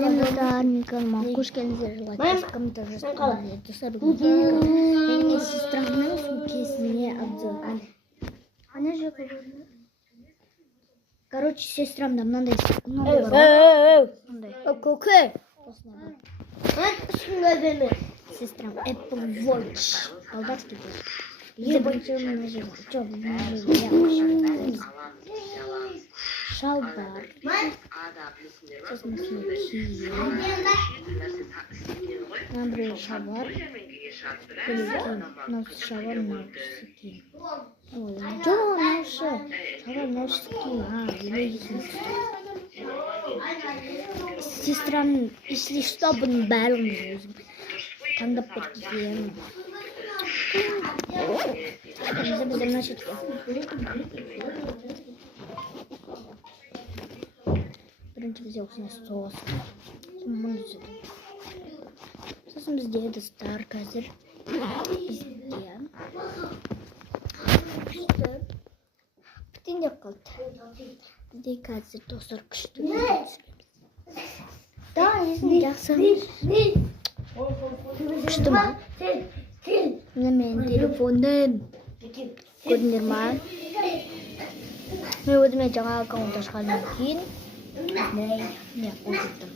Selam dostlar, kanalıma hoş geldiniz. Like, komentar, dostlar. Benim sestramın сумке обзор. Она же короче, сестрамда мынандай бар. Окей. Сестрам Apple Watch. Болгарский. Шалбар. Набрал шалбар. Шалбар носики. Ой, что наши? Шалбар носики. Сестрам, если что, будем бәріміз таңдап берген. Бізде начать. Бірінші взял соус. Сосын бізде достар қазір. Бізде қалды. Бізде қазір достар күшті. Да, есін жақсы. Күшті ма? Мына менің телефоным. Көрдіңдер ма? Мен өзіме жаңа аккаунт ашқаннан кейін не қосыптым.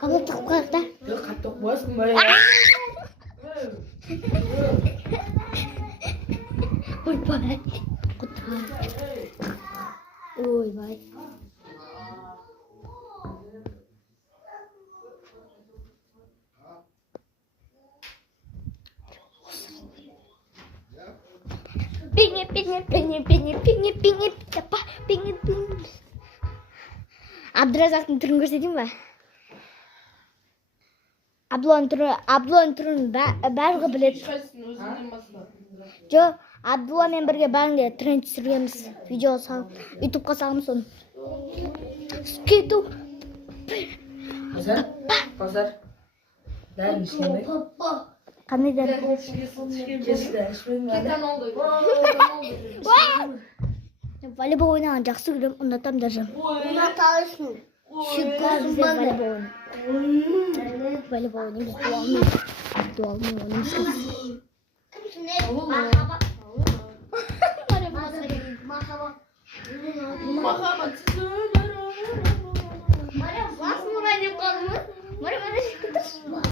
Kamu tukar dah. Katuk bos kembali. Ой, бай. Куда? Ой, бай. Пинги. Абдразактың түрін көрсетейін ба? Абдулланың түрін бәрі біледі. Жоқ, Абдулламен бірге бәрінде тренд түсіргенбіз. Видео салып, ютубқа саламыз оны. Кету. Пазар. Дәрін ішілмей. Қандай дәрі? Кетен oldu. Волейбол ойнаған жақсы көрем, ұнатам даже. Ұнаталысың. Шүкір бізде волейбол ойнайды. Волейбол ойнаймыз, дуалмен ойнаймыз. Кімсің? Махаббат.